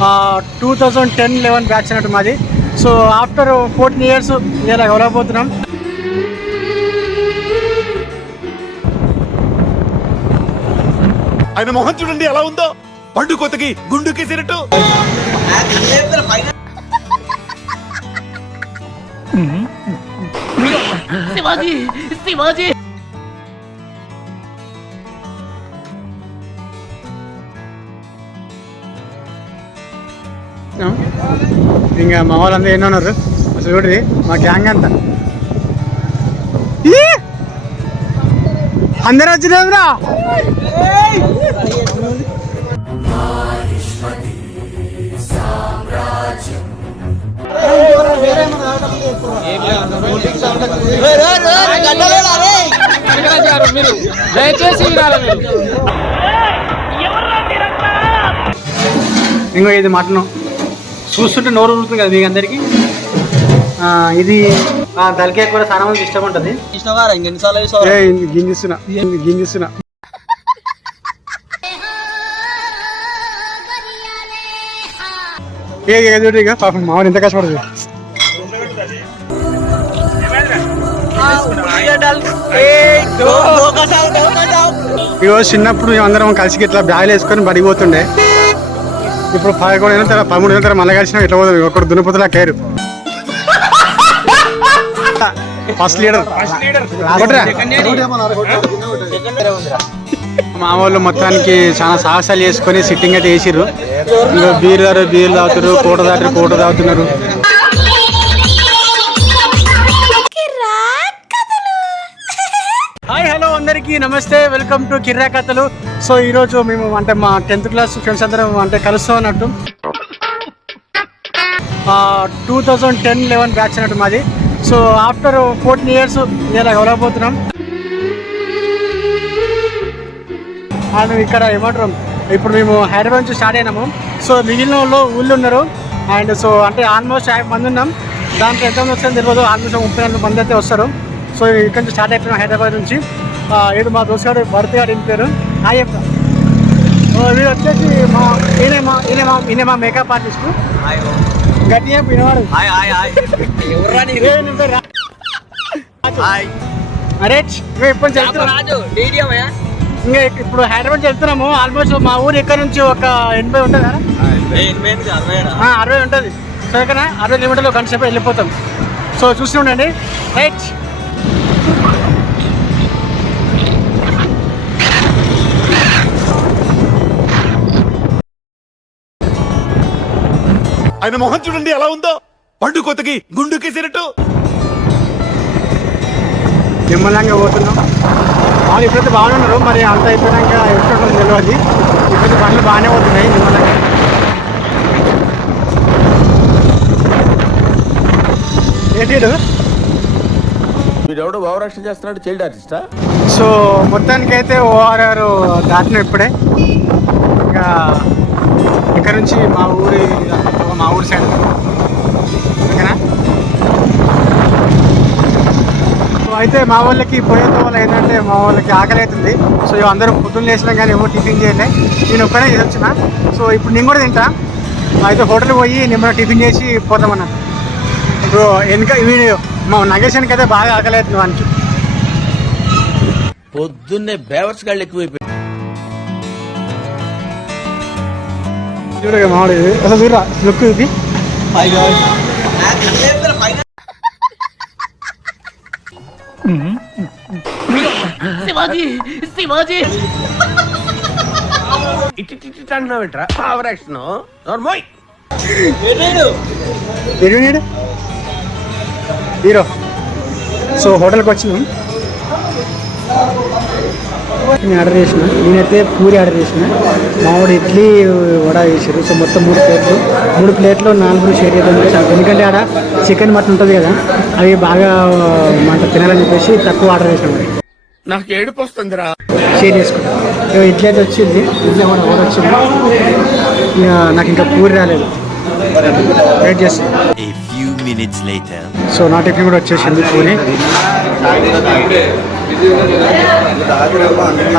2010-11 batch అన్నట్టు మాది. So after 14 years ఇలా వెళ్ళబోతున్నాం. ఆయన మొహం చూడండి ఎలా ఉందో, పండు కొత్తకి గుండుకి సిరటు. శివాజీ శివాజీ ఇంకా మా వాళ్ళందరూ ఎన్నో ఉన్నారు అసలు చూడండి మా గ్యాంగ్ అంతా అందరూ వచ్చినారా. ఇంకో ఇది మటన్ చూస్తుంటే నోరు ఊరుతుంది కదా మీకు అందరికి. ఇది దళకే కూడా చాలా మంది ఇష్టం ఉంటుంది. గింజిస్తున్నా ఇక పాపం మామూలు ఎంత కష్టపడుతుంది. ఇగో చిన్నప్పుడు మేమందరం కలిసి ఇట్లా బ్యాగులు వేసుకొని బడిపోతుండే. ఇప్పుడు 11 ఏళ్ళ తర్వాత 13 ఏళ్ళ తర్వాత మళ్ళీ కలిసినా ఇట్లా పోతుంది. ఒకరు దున్నపోతులా కేరు. ఫస్ట్ లీడర్ మా వాళ్ళు మొత్తానికి చాలా సాహసాలు చేసుకొని సిట్టింగ్ అయితే వేసిర్రు. ఇంకా బీరు తాగుతారు, కోట తాగుతున్నారు. హాయ్ హలో అందరికీ నమస్తే, వెల్కమ్ టు కిర్రా కథలు. సో ఈరోజు మేము అంటే మా 10th క్లాస్ ఫ్రెండ్స్ అందరం అంటే కలుస్తాం అన్నట్టు. 2010-11 బ్యాచ్ అన్నట్టు మాది. సో ఆఫ్టర్ 14 years ఇలా వెళ్ళబోతున్నాం. అండ్ ఇక్కడ ఏమంటారు, ఇప్పుడు మేము హైదరాబాద్ నుంచి స్టార్ట్ అయినాము. సో మిగిలిన వాళ్ళు ఊళ్ళో ఉన్నారు. అండ్ సో అంటే ఆల్మోస్ట్ 50 మంది ఉన్నాం. దాంట్లో ఎంతమంది వస్తుందో తెలియదు. ఆల్మోస్ట్ 34 మంది అయితే వస్తారు. సో ఇక్కడ నుంచి స్టార్ట్ అయిపోయినాం హైదరాబాద్ నుంచి. ఏడు మా దోస్తు గారు భరత్ గారు ఇంటి పేరు. వీడు వచ్చేసి ఈయన మా మేకప్ ఆర్టిస్ట్. గట్టిగా వినవాడు. అరే ఇప్పుడు ఇంకా ఇప్పుడు హైదరాబాద్ వెళ్తున్నాము. ఆల్మోస్ట్ మా ఊరు ఇక్కడ నుంచి ఒక 80 ఉంటుంది కదా, 60 ఉంటుంది. సో ఇక్కడ 60 కిలోమీటర్లు గంట సేపు వెళ్ళిపోతాం. సో చూస్తూ ఉండండి. రైట్ ఆయన మొహం చూడండి ఎలా ఉందో, పండు కొత్తకి గుండుకి సిరటు. నిమ్మలంగా పోతున్నాం. వాళ్ళు ఇప్పుడైతే బాగానే ఉన్నారు. మరి అంత అయిపోయినాక ఎప్పుడు తెలియదు. ఇప్పుడైతే పనులు బాగానే పోతున్నాయి నిమ్మలంగా. వీడెవడో భావరక్షణ చేస్తున్నాడు, చైల్డ్ ఆర్టిస్టా. సో మొత్తానికైతే ORR దాటినాం ఇప్పుడే. ఇంకా ఇక్కడ నుంచి మా ఊరి సైడ్ ఓకేనా. అయితే మా వాళ్ళకి పోయేతో వల్ల ఏంటంటే మా వాళ్ళకి ఆకలి అవుతుంది. సో అందరూ పొద్దున్న లేచినా కానీ ఎవరు టిఫిన్ చేయలే. నేను ఒక్కనే వచ్చిన. సో ఇప్పుడు నేను కూడా తింటా. అయితే హోటల్కి పోయి నేను టిఫిన్ చేసి పోతామన్నా. ఇప్పుడు వెనక వీడియో మా నగేశానికి అయితే బాగా ఆకలి అవుతుంది వానికి. పొద్దున్నే బేవర్స్ గాళ్ళు ఎక్కువైపోయి చూడగా మామిడి అసలు చూడరా లుక్ ఇది. శివాజీ శివాజీ ఇట్రా భావరక్షణ హీరో. సో హోటల్కి వచ్చినాం. నేను ఆర్డర్ చేసిన. నేనైతే పూరి ఆర్డర్ చేసిన. మామిడి ఇడ్లీ వడ వేసారు. సో మొత్తం 3 ప్లేట్లు 4 షేర్ చేద్దాం. ఎందుకంటే ఆడ చికెన్ మటన్ ఉంటుంది కదా, అవి బాగా మాట తినాలని చెప్పేసి తక్కువ ఆర్డర్ చేసినాం. నాకు ఏడుపు వస్తుందిరా. షేర్ చేసుకుంటాం. ఇడ్లీ అయితే వచ్చింది. ఇడ్లీ కూడా వచ్చింది. నాకు ఇంకా పూరి రాలేదు. వెయిట్ చేస్తాను. సో నా టిఫిన్ కూడా వచ్చేసింది పూరి.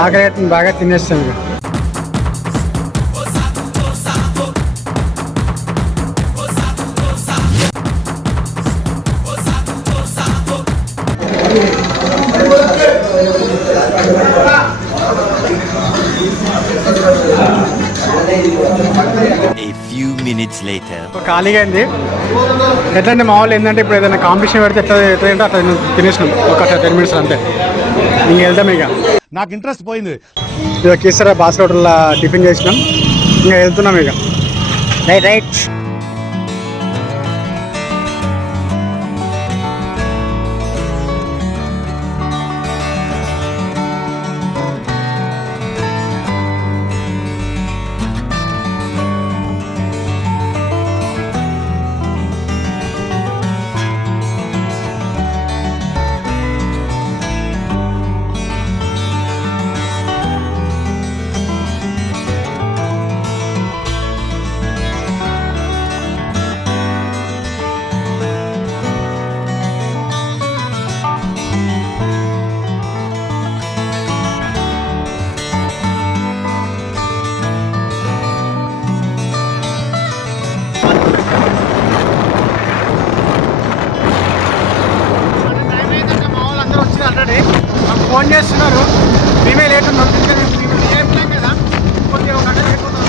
ఆకలి బాగా తినేస్తాను. A few minutes later. ఖాళీగా అయింది. ఎట్లంటే మా వాళ్ళు ఏంటంటే ఇప్పుడు ఏదైనా కాంపిటీషన్ పెడితే ఎట్లా అట్లా తినేసినాం ఒక 10 minutes అంతే. ఇంక వెళ్తాం ఇక. నాకు ఇంట్రెస్ట్ పోయింది. ఇక కేసరా బాస్ హోటల్లో టిఫిన్ చేసినాం, ఇంకా వెళ్తున్నాం ఇక. రైట్ ఫోన్ చేస్తున్నారు, మేమే లేట్ ఉన్నాం కదా, కొద్దిగా ఒక గంట లేట్ అవుతాం.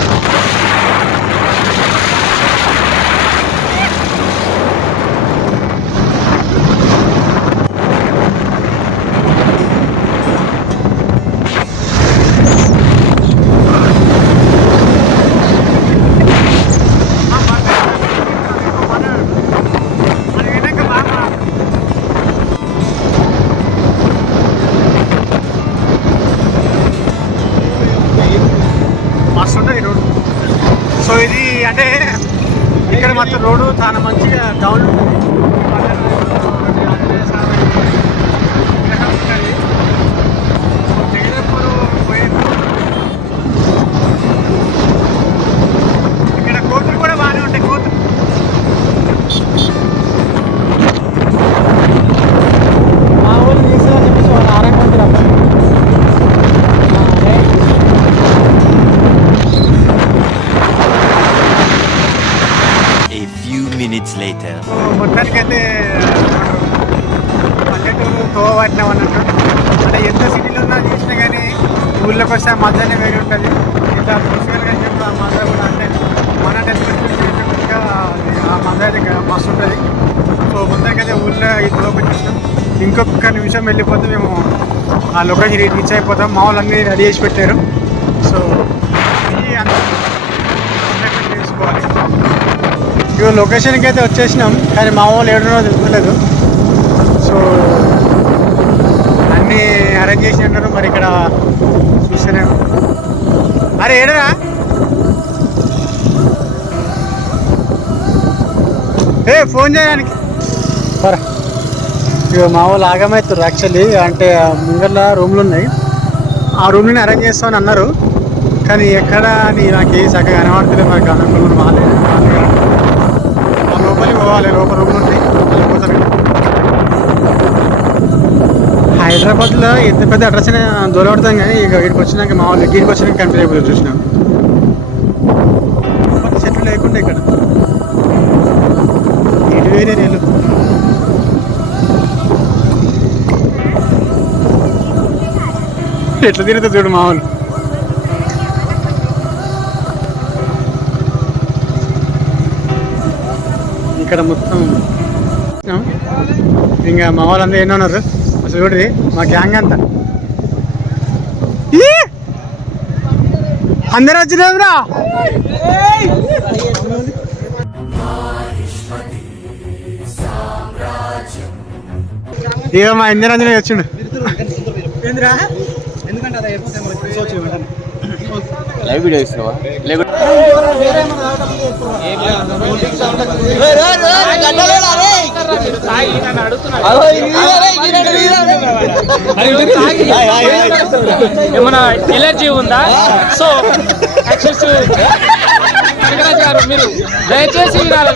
మస్తు ఉంటుంది ఈ రోడ్డు. సో ఇది అంటే ఇక్కడ మొత్తం రోడ్డు చాలా మంచిగా డౌన్ ఉంటుంది. ఇక్కడ కోతులు కూడా బాగానే ఉంటాయి. కోతులు మా ఊళ్ళు తీసుకుని చెప్పేసి వాళ్ళు ఆరంభం Minutes later. మొత్తానికైతే పల్లెటూరు తోవట్టినాం అన్నట్టు. అంటే ఎంత సిటీలో ఉన్నా చూసినా కానీ ఊళ్ళోకి వస్తే ఆ మజానే వేడి ఉంటుంది. ఇంకా పుస్తకాలుగా చెప్పి ఆ మజా కూడా అంటే మన టెంపరేచర్ ఆ మజా అయితే మస్తు ఉంటుంది. సో మొత్తానికైతే ఊళ్ళో ఈ తోవకి వచ్చేసినాం. ఇంకొక నిమిషం వెళ్ళిపోతే మేము ఆ లొకేషన్ రీచ్ అయిపోతాం. మా వాళ్ళు అన్నీ రెడీ చేసి పెట్టారు. సో చేసుకోవాలి. ఇక లొకేషన్కి అయితే వచ్చేసినాం, కానీ మా వాళ్ళు ఏడునో తెలుసుకోలేదు. సో అన్నీ అరేంజ్ చేసి ఉన్నారు. మరి ఇక్కడ చూస్తేనే అరే ఏడరా ఫోన్ చేయడానికి సరే. ఇక మా వాళ్ళు ఆగమవుతారు యాక్చువల్లీ. అంటే ముంగర్ల రూమ్లు ఉన్నాయి, ఆ రూమ్ని అరేంజ్ చేస్తామని అన్నారు. కానీ ఎక్కడ అని నాకు ఏ చక్కగా కనబడతలేదు. నాకు అనుకున్నారు మాలేదు. లోపలికి పోవాలి, లోపల రూమ్లు ఉంటాయి. హైదరాబాద్లో ఎంత పెద్ద అడ్రస్ అయినా దొరకడతాం, కానీ ఇక ఇక్కడికి వచ్చినాక మా వాళ్ళు ఇక్కడికి వచ్చినాక కన్ఫ్యూజ్ అయిపోతుంది. చూసినాం చెట్లు లేకుండా ఇక్కడ ఇటు వేరే రేలు. ఎట్లా తిరుగుతుంది చూడు మా వాళ్ళు. ఇక్కడ మొత్తం ఇంకా మా వాళ్ళందరూ ఎన్నో ఉన్నారు. అసలు చూడ్రి మా గ్యాంగ్ అంతా అందరూ వచ్చినారా. ఇక మా ఇందిరాంజనే వచ్చిండు. లైవ్ వీడియో ఇస్తున్నావా? ఏమన్నా ఎలర్జీ ఉందా? సో గారు మీరు దయచేసి వినాలి.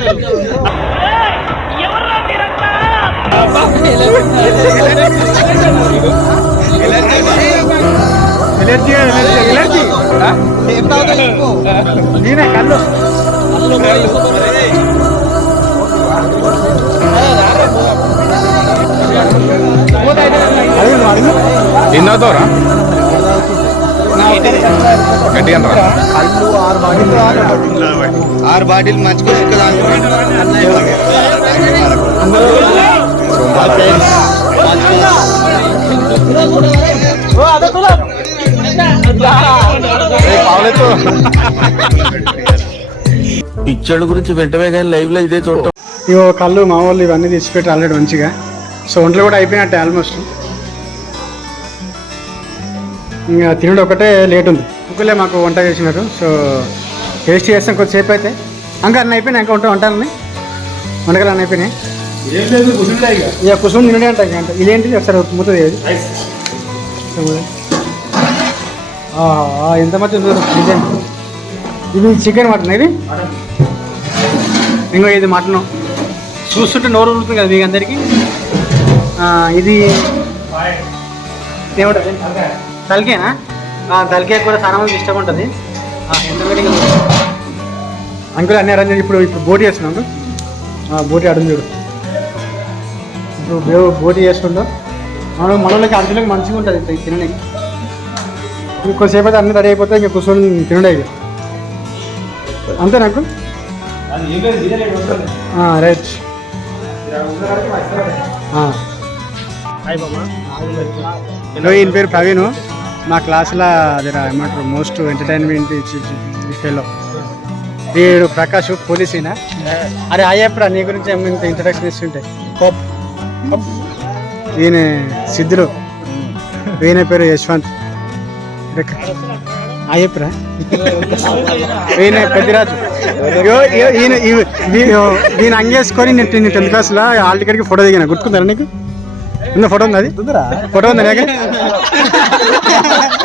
మీరు ఎలర్జీ ఎలర్జీ నేనే కళ్ళు ఎన్నోతోరా కళ్ళు 6 బాటిల్ 6 బాటిల్ మంచిగా పిచ్చోళ్ళ గురించి వెంటనే కానీ లైవ్ లో ఇదే చూడటం. ఇవో కళ్ళు మా వాళ్ళు ఇవన్నీ తెచ్చిపెట్టి ఆల్రెడీ మంచిగా. సో ఒంట్లో కూడా అయిపోయినట్టే ఆల్మోస్ట్. ఇంకా తినడం ఒకటే లేట్ ఉంది. కుక్కలే మాకు వంట చేసినారు. సో టేస్ట్ చేస్తాం కొద్దిసేపు అయితే. ఇంకా అన్నీ అయిపోయినాయి. ఇంకా వంటాలని వంటకాలు అన్నీ అయిపోయినాయి. ఇక కుసుమ తినడే అంట. ఇంకా ఇదేంటి ఒకసారి మూతుంది అది ఎంత మంచి చికెన్. ఇది చికెన్ మటన్. ఇది ఇంకో ఇది మటను. చూస్తుంటే నోరు ఊరుతుంది కదా మీకు అందరికీ. ఇది ఏముంటుంది తలకేనా? తలకే కూడా చాలా మందికి ఇష్టం ఉంటుంది. అంకుల్ అన్నీ అరేంజ్. ఇప్పుడు బోటీ చేస్తున్నాడు. బోటీ అడుగు చూడు. ఇప్పుడు బోటీ చేస్తుండో మనోళ్ళకి అర్జులకి మంచిగా ఉంటుంది తినడానికి. ఇంకోసేపు అయితే అన్నీ రెడీ అయిపోతే ఇంకా కూర్చొని తినడే. అంతే నాకు రైట్. ఈయన పేరు ప్రవీణ్. మా క్లాస్లో అది ఏమంటారు మోస్ట్ ఎంటర్టైన్మెంట్ ఫెలో. వీడు ప్రకాష్ పోలీస్ అయినా. అరే అయ్యప్పరా నీ గురించి ఇంత ఇంట్రడక్షన్ ఇస్తుంటే. ఈయన సిద్ధులు. ఈయన పేరు యశ్వంత్. అయ్యప్పరా ఈయన పెద్దరాజు. ఈయన అంగేసుకొని నేను 10th క్లాస్లో హాల్ టికెట్కి ఫోటో దిగిన. గుర్తుకుందా నీకు? ఉన్న ఫోటో ఉంది. అది ఫోటో ఉందా నీకు?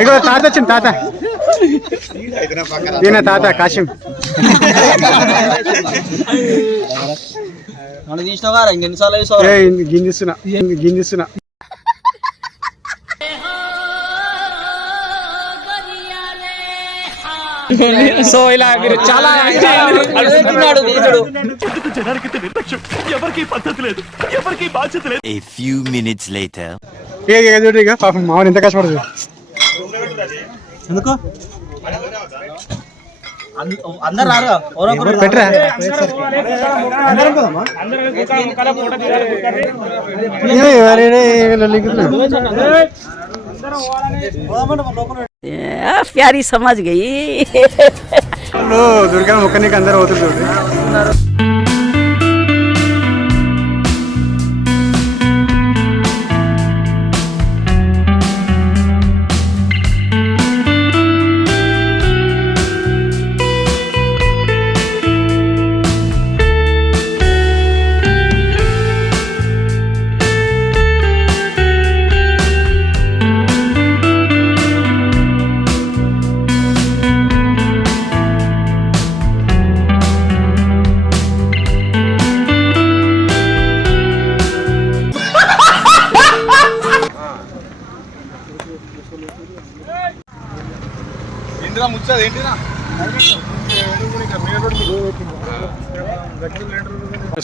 ఇక తాత వచ్చింది. తాత ఈయన తాత కాశీం. గింజిస్తున్నా. సో ఇలా మీరు చాలా A few minutes later. ఇక పాపం మామూలు ఎంత కష్టపడుతుంది. ఎందుకు పెట్టరా प्यारी समझ गई. దుర్గా ముఖానికి అందరూ అవుతుంది చూడండి.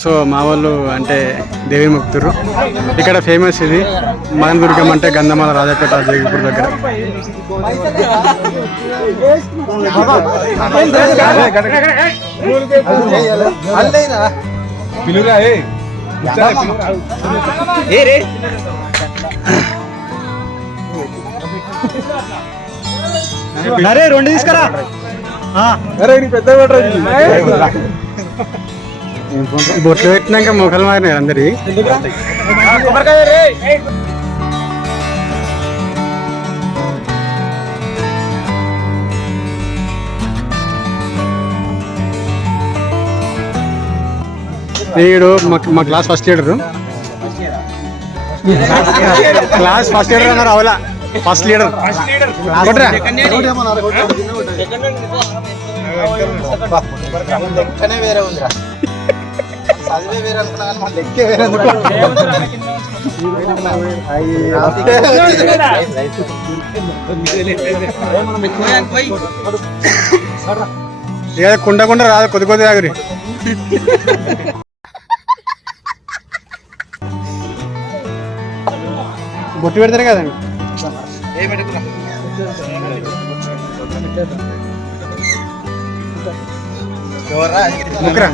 సో మా వాళ్ళు అంటే దేవి ముక్తురు. ఇక్కడ ఫేమస్ ఇది మదన దుర్గం అంటే గంధమాల రాజాపేట జగపూర్ దగ్గర. అరే 2 తీసుకురా. బొట్లు పెట్టినాక మొక్కలు మారినాయి అందరి. వీడు మా class first leader. Class first leader అన్నారు. అవలా ఫస్ట్ లీడర్. వేరే ఉందిరా చదివే వేరే అనుకున్నా కానీ మన లెక్కే వేరే. కుండ కుండ రాదు కొద్ది కొద్ది ఆగురి. బొట్టు పెడతారు కదండి. ఎవర్రా ముక్కరా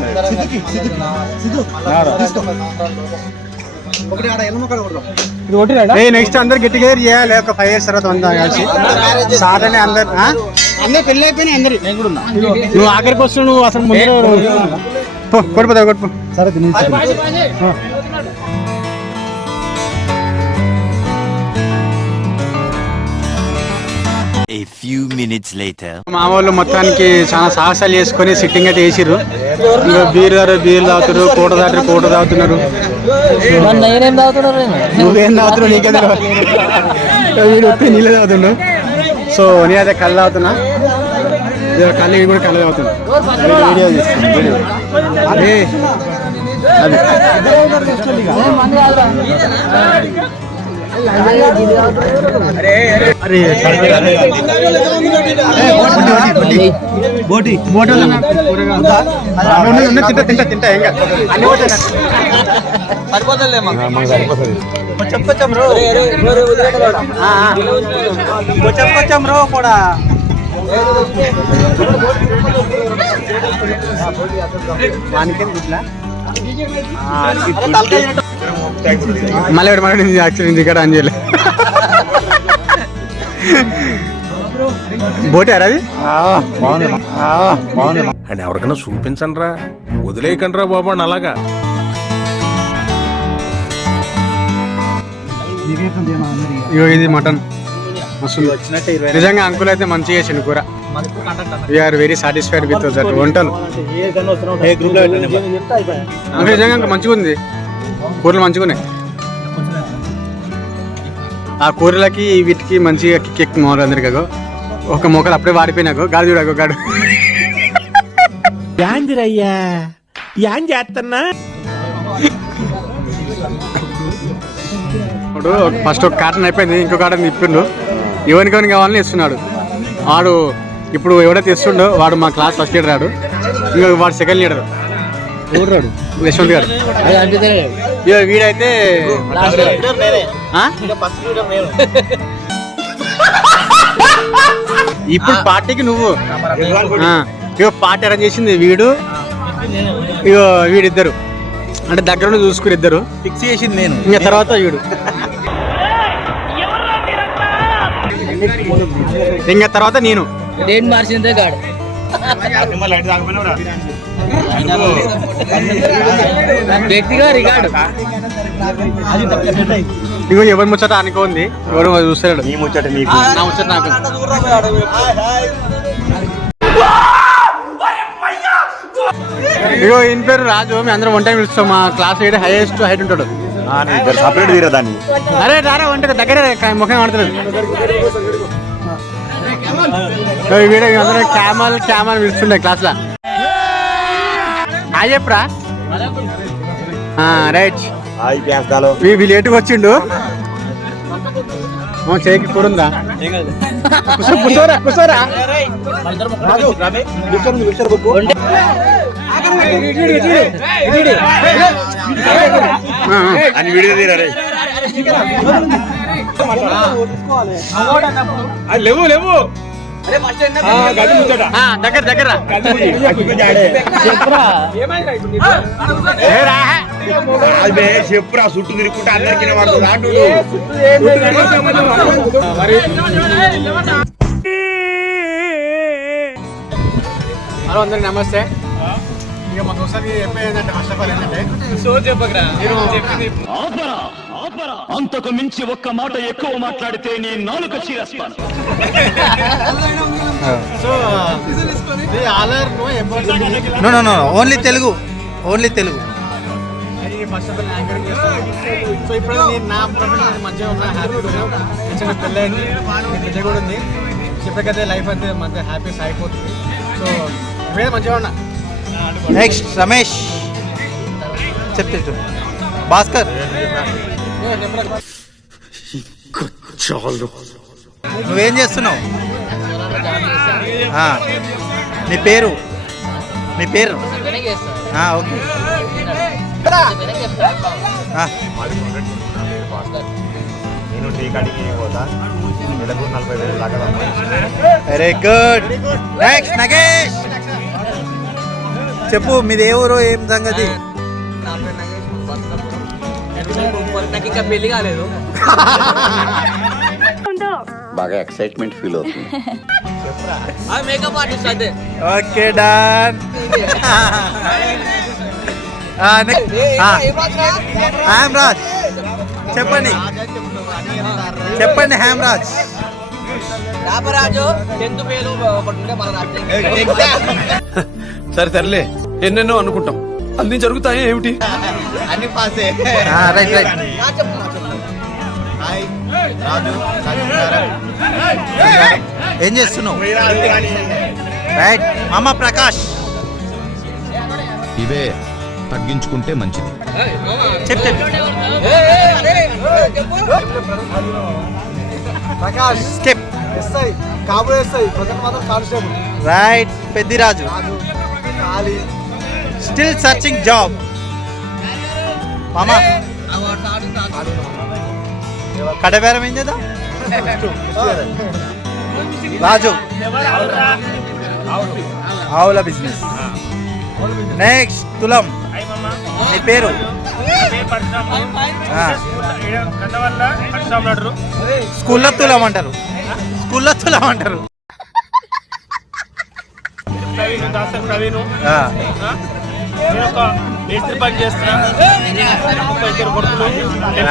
నెక్స్ట్ అందరు గెట్ టుగెదర్ చేయాలి ఒక 5 years తర్వాత అంతా కలిసి సాటర్డే అందరు అందరు పెళ్ళి అయిపోయినాయి అందరు నువ్వు ఆఖరికి వస్తున్నావు నువ్వు అసలు ముందు కొట్టుపోతావు కొట్టుపో సరే A few minutes later. మా వాళ్ళు మొత్తానికి చాలా సాహసాలు చేసుకొని సిట్టింగ్ అయితే వేసిర్రు ఇంకా బీర్ తాగుతారు కోట తాగుతున్నారు నువ్వేం తాగుతున్నావు నీకే తెలియదు వీడు వచ్చి నీళ్ళు తాగుతుండు సో నేనైతే కళ్ళు తాగుతున్నా కళ్ళు కూడా కళ్ళు తాగుతున్నా వీడియో చేస్తాను అదే తింటా ఏం కొంచెం రో కూడా మళ్ళీ యాక్చువల్లీ ఇక్కడ అని చేయలే బోటారా అది అని ఎవరికైనా చూపించండి రా వదిలేయకండి రా బాబు అని అలాగా ఇగో ఇది మటన్ నిజంగా అంకుల్ అయితే మంచిగా చేసిండు కూర we're very satisfied with that వంటలు నిజంగా మంచిగా ఉంది కూరలు మంచిగా ఉన్నాయి ఆ కూరలకి వీటికి మంచిగా కిక్ మోరు అందరికీ ఒక మొక్కలు అప్పుడే వాడిపోయినాకు గాడి చూడకు గాడు యాందిరయ్యా యాన్ చేస్తున్నా ఇప్పుడు ఫస్ట్ ఒక కాటన్ అయిపోయింది ఇంకో కాటన్ తిప్పిండు ఎవరికి కావాలని ఇస్తున్నాడు వాడు ఇప్పుడు ఎవడైతే ఇస్తుండో వాడు మా క్లాస్ ఫస్ట్ లీడర్ రాడు ఇంకా వాడు సెకండ్ లీడర్ రాడు యశ్వంత్ గారు వీడైతే ఇప్పుడు పార్టీకి నువ్వు ఇగో పార్టీ అరేంజ్ చేసింది వీడు ఇగో వీడిద్దరు అంటే దగ్గర చూసుకుని ఇద్దరు ఫిక్స్ చేసింది నేను ఇంకా తర్వాత వీడు ఇంకా తర్వాత నేను డేట్ మార్చిందే గాడు వ్యక్తిగా రికార్డు ఇగో ఎవరి ముచ్చట అనుకోండి ఎవరు చూస్తాడు నీ ముచ్చట నీకు నా ముచ్చట నాకు ఇగో ఈయన పేరు రాజు మీ అందరం వన్ టైం పిలుస్తాం మా క్లాస్ హైయెస్ట్ హైట్ ఉంటాడు సపరేట్ తీరా దాన్ని అరే రారా వంట దగ్గర ముఖం ఆడుతున్నాడు వీడియో అందరం క్యామల్ పిలుస్తుండే క్లాస్ లో చెప్పరా రైట్ వీళ్ళు లేటుగా వచ్చిండు చేయికి కూడుందా కూర్చోరా కూర్చోరా అని వీడియో తీరా లేవు లేవు దగ్గర దగ్గర చెప్పురా చుట్టూ తిరుగుకుంటే అందరికీ హలో అందరికి నమస్తే ఇక మాకు ఒకసారి చెప్పేదంటే ఫస్ట్ ఆఫ్ ఆల్ ఏంటంటే సో చెప్పకరా అంతకు మించి ఒక్క మాట ఎక్కువ మాట్లాడితే నీ నాలుక చీరేస్తాను. So no only Telugu first of all anchoring చేస్తాను. సో ఇప్పుడు నేను నా ప్రొఫెషన్ మంచిగా ఉన్నా హ్యాపీగా చిన్న పెళ్ళైంది బిడ్డ కూడా ఉంది చెప్పకైతే లైఫ్ అయితే మంచిగా హ్యాపీస్ అయిపోతుంది. సో ఇవే మంచిగా ఉన్నా. నెక్స్ట్ రమేష్ చెప్తే భాస్కర్ నువ్వేం చేస్తున్నావు? నీ పేరు ఓకే నేను టీ కాడికి పోతా నెలకు 40,000 దాకా. Very good. నెక్స్ట్ నగేష్ చెప్పు మీది ఏ ఊరు ఏం సంగతి? నాకు ఇంకా పెళ్లి కాలేదు. బాగా ఎక్సైట్మెంట్ ఫీల్ అవుతుంది. మేకప్ ఆర్టిస్ట్ అదే. Okay done. హేమరాజ్ చెప్పండి హేమరాజ్. రామరాజు 10th ఫెయిల్ ఒకటి ఉంటే మన సరే సర్లే, ఎన్నెన్నో అనుకుంటాం, అన్ని జరుగుతాయి ఏమిటి? అన్ని పాసే. Right right. ఏం చేస్తున్నావు? రైట్ మామ ప్రకాష్. ఇవే తగ్గించుకుంటే మంచిది. చెప్తే ప్రకాష్ స్టెప్ ఎస్ఐ కాబోయే ఎస్ఐ ప్రజెంట్ మాత్రం కానిస్టేబుల్. రైట్ పెద్దిరాజు ఖాళీ స్టిల్ సర్చింగ్ జాబ్. మామ కడబేరం ఏం చేద్దాం? రాజు ఆవుల బిజినెస్. నెక్స్ట్ తులం. నీ పేరు? స్కూల్లో తులం అంటారు. ఆ.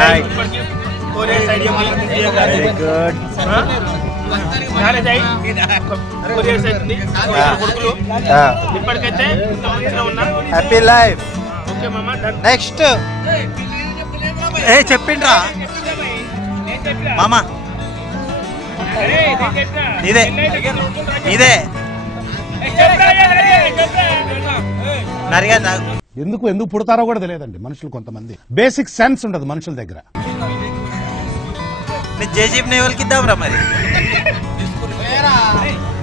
Right. Very good. Happy life. Next ఏ చెప్పిండ్రా మామ? నీదే నరిగా ఎందుకు పుడతారో కూడా తెలియదండి మనుషులు. కొంతమంది బేసిక్ సెన్స్ ఉండదు మనుషుల దగ్గర. నీ జేజీబ్ ఎవరికి ఇద్దాంరా మరి?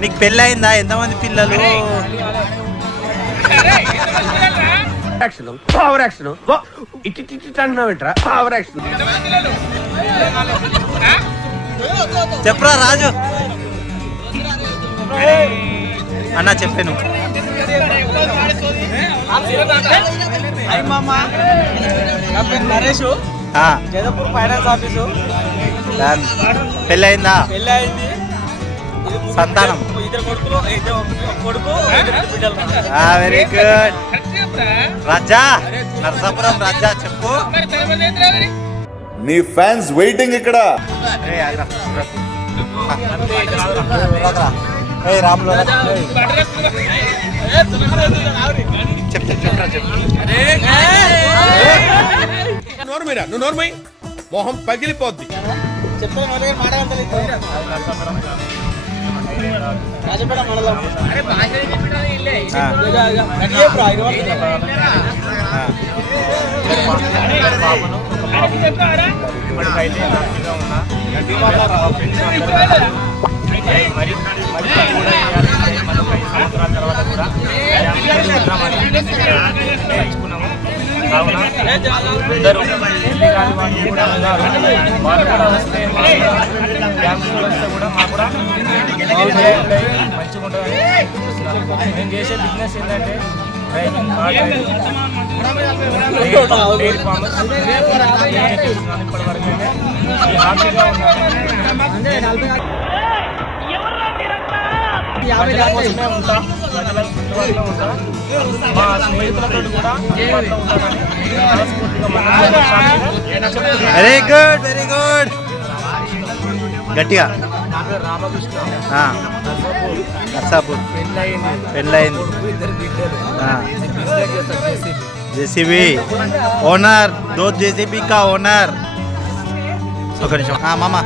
నీకు పెళ్ళి అయిందా? ఎంతమంది పిల్లలు? చెప్పరా రాజు అన్న చెప్పాను. Naresh Jagapur finance office. పెళ్ళి అయిందా? సంతానం? కొడుకు వెరీ గుడ్. రాజా నరసాపురం రాజా చెప్పు. నీ ఫ్యాన్స్ వెయిటింగ్ ఇక్కడ. రాములు చెప్తా నోర్మైనా నువ్వు నోర్మై, మొహం పగిలిపోద్ది. నేను చేసే బిజినెస్ ఏంటంటే మా స్నేహితులతో కూడా వెరీ గుడ్ వెరీ గుడ్. గట్టిగా. రామకృష్ణ నర్సాపూర్ పెళ్ళయింది. जेसीबी ओनर 2 जेसीबी का ओनर. ఒక నిమిషం. మామా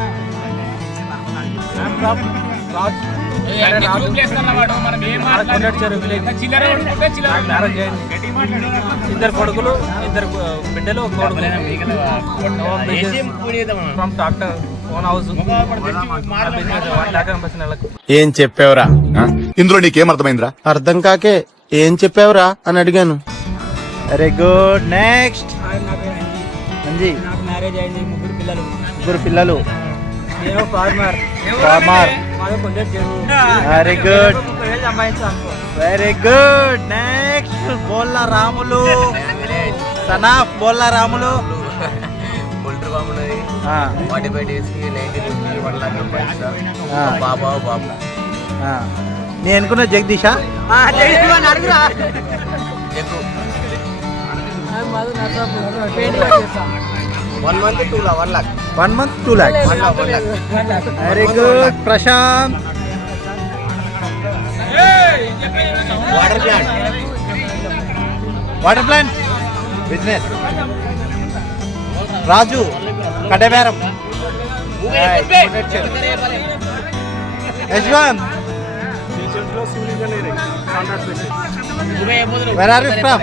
ఇద్దరు కొడుకులు, ఇద్దరు బిడ్డలు, ఒక కొడుకు. Doctor own house. ఏం చెప్పావురా? ఇందులో నీకేం అర్థమైందిరా? అర్థం కాకే ఏం చెప్పావురా అని అడిగాను. Very good. Next Manji. Marriage అయింది, 3 పిల్లలు. 3 పిల్లలు. Farmer very good very good. Next Bolla Ramulu, son of Bolla Ramulu. Poultry farm ఉన్నది 45 days కి 90 రూపీస్ 1 lakh రూపాయలు బాబా బాబు. నేను అనుకున్న జగదీషా jug 1 month 2 lakh 1 lakh 1 month 2 lakhs. 1 lakh. Very good Prashanth. Water plant water plant business. Raju Kadaberam. Yashwant where are you from?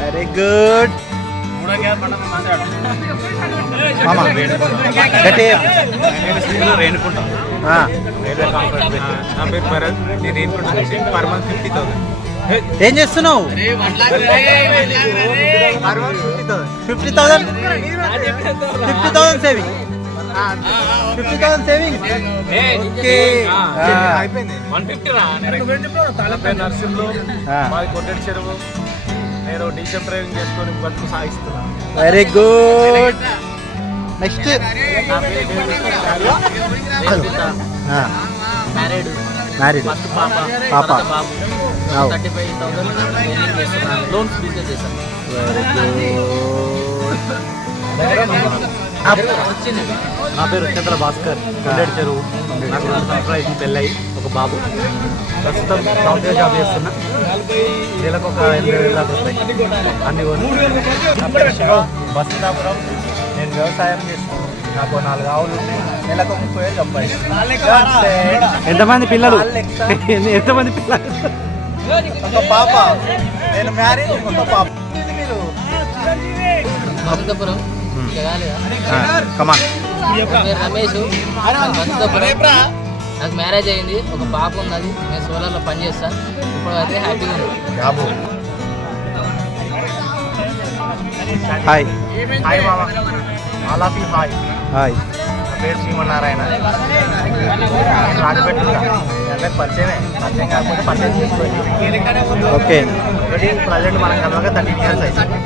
Very good. Mama గట్టి ఏం చేస్తున్నావు? 50,000 saving. 50,000 saving. Okay నర్సింగ్లో మాది కొట్టడి చెరువు. నేను డీసెంట్ డ్రైవింగ్ చేసుకొని బతుకు సాగిస్తున్నాను. Very good. Next married married first పాప పాప. బాబు 35,000 లోన్స్ బిజినెస్ చేశాను. వచ్చింది. నా పేరు చంద్ర భాస్కర్, కొట్టడి చెరువు. నాకు 2 సంవత్సరాలు అయింది పెళ్ళయి, ఒక బాబు. ప్రస్తుతం సాఫ్ట్వేర్ జాబ్ చేస్తున్నా. నెలకు ఒక 8,000 దాకా వస్తాయి అన్ని కొని. నా పేరు శివ, బస్సునాపురం. నేను వ్యవసాయం చేస్తున్నాను. నాకు 4 ఆవులు ఉన్నాయి. నెలకు 30,000 సంపాదిస్తాను. ఎంతమంది పిల్లలు? ఎంతమంది పిల్లలు? ఒక పాప. నేను మ్యారీడ్, ఒక పాప. మీరు వసంతపురం కమాన్. పేరు రమేష్. వసంతపురం. నాకు మ్యారేజ్ అయింది, ఒక పాప ఉన్నది. నేను సోలార్లో పనిచేస్తాను. ఇప్పుడు అయితే హ్యాపీగా ఉంది. హాయ్ హాయ్ మామ, all of you hi. Hi. నా పేరు శ్రీమన్నారాయణ. రాజపేట అంటే పరిచయం కాకపోతే పరిచయం చేసుకోండి. ఓకే ప్రజెంట్ మనం కలవగా 13 years అవుతుంది.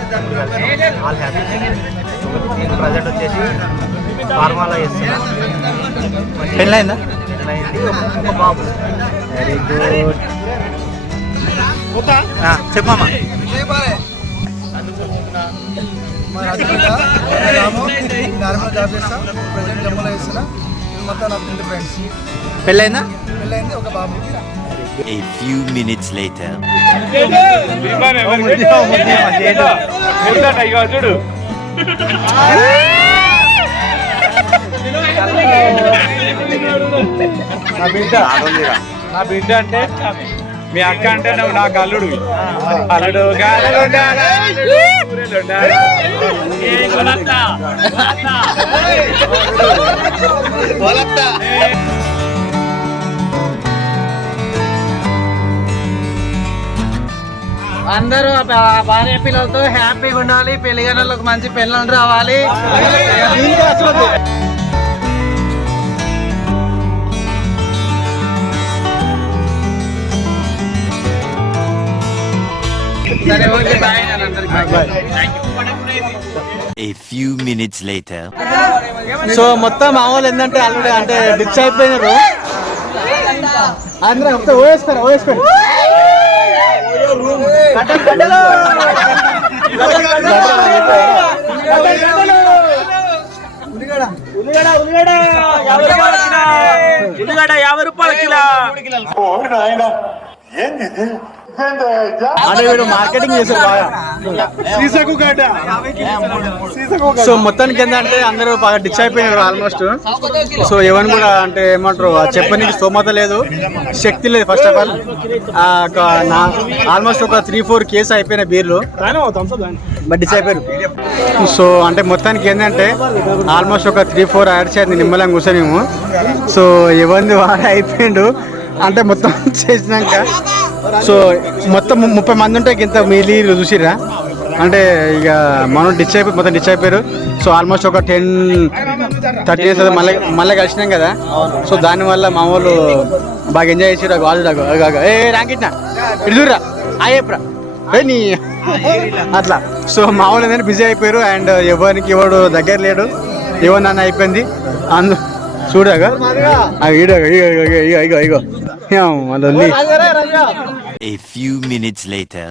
All happy. నేను ప్రజెంట్ వచ్చేసి ఫార్మాలో చేస్తున్నాను. పెళ్ళైందా? ఒక బాబు. Very good. చెప్పమ్మా. జాబ్ చేస్తా. ప్రజెంట్ జమ్మలో చేస్తున్నా. మొత్తం నా ఫ్రెండ్స్. పెళ్ళైందా? పెళ్ళైంది, ఒక బాబు. A few minutes later. చూడు నా బిడ్డ అంటే మీ అక్క అంటే నువ్వు నాకు అల్లుడు. అల్లుడు అందరూ భార్య పిల్లలతో హ్యాపీగా ఉండాలి. పెళ్లిగనలకు మంచి పిల్లలు రావాలి. సరే okay bye. A few minutes later. So మొత్తం మా వాళ్ళు ఏంటంటే ఆల్రెడీ అంటే డిచ్ అయిపోయినారు. అందరూ ఒకసారి ఓవేసుకోండి. ఉల్లిగడ్డ 50 రూపాయల కిలో. అంటే వీడు మార్కెటింగ్ చేశారు బాగా. సో మొత్తానికి ఏంటంటే అందరూ బాగా డిచ్ అయిపోయినారు ఆల్మోస్ట్. సో ఎవరిని కూడా అంటే ఏమంటారు చెప్పడానికి స్తోమత లేదు, శక్తి లేదు. ఫస్ట్ ఆఫ్ ఆల్ ఆల్మోస్ట్ ఒక 3-4 కేసు అయిపోయిన బీర్లు బట్ డిచ్ అయిపోయారు. సో అంటే మొత్తానికి ఏంటంటే ఆల్మోస్ట్ ఒక 3-4 యాడ్స్ అయింది నిమ్మలంగా కూర్చొని. సో ఎవరిది వాడు అయిపోయిండు అంటే మొత్తం చేసినాక. సో మొత్తం 30 మంది ఉంటే ఇంత మిగిలి చూసిరా అంటే ఇక మనం మొత్తం డిచ్ అయిపోయారు. సో ఆల్మోస్ట్ ఒక 10 13 years మళ్ళీ కలిసినాం కదా. సో దానివల్ల మా వాళ్ళు బాగా ఎంజాయ్ చేసారు. వాళ్ళు ఏ రాకిట్నా ఇడురా అయ్యప్రా నీ అట్లా. సో మా వాళ్ళు ఏంటంటే బిజీ అయిపోయారు అండ్ ఎవరికి ఎవడు దగ్గర లేడు, ఏమన్నా అయిపోయింది. చూడగా ఇగో మళ్ళీ A few minutes later.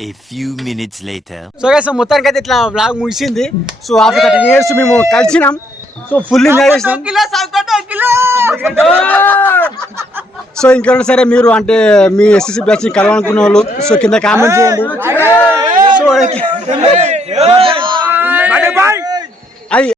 A few minutes later. So guys మొత్తానికి అయితే ఇట్లా బ్లాగ్ ముగిసింది. సో ఆఫ్టర్ 13 years మేము కలిసినాం. సో ఫుల్ ఎంజాయ్ చేసినాం. సో ఇంకెవరైనా సరే మీరు అంటే మీ ఎస్ఎస్సి బ్యాచ్ కలవాలనుకున్న వాళ్ళు సో కింద కామెంట్ చేయండి. సో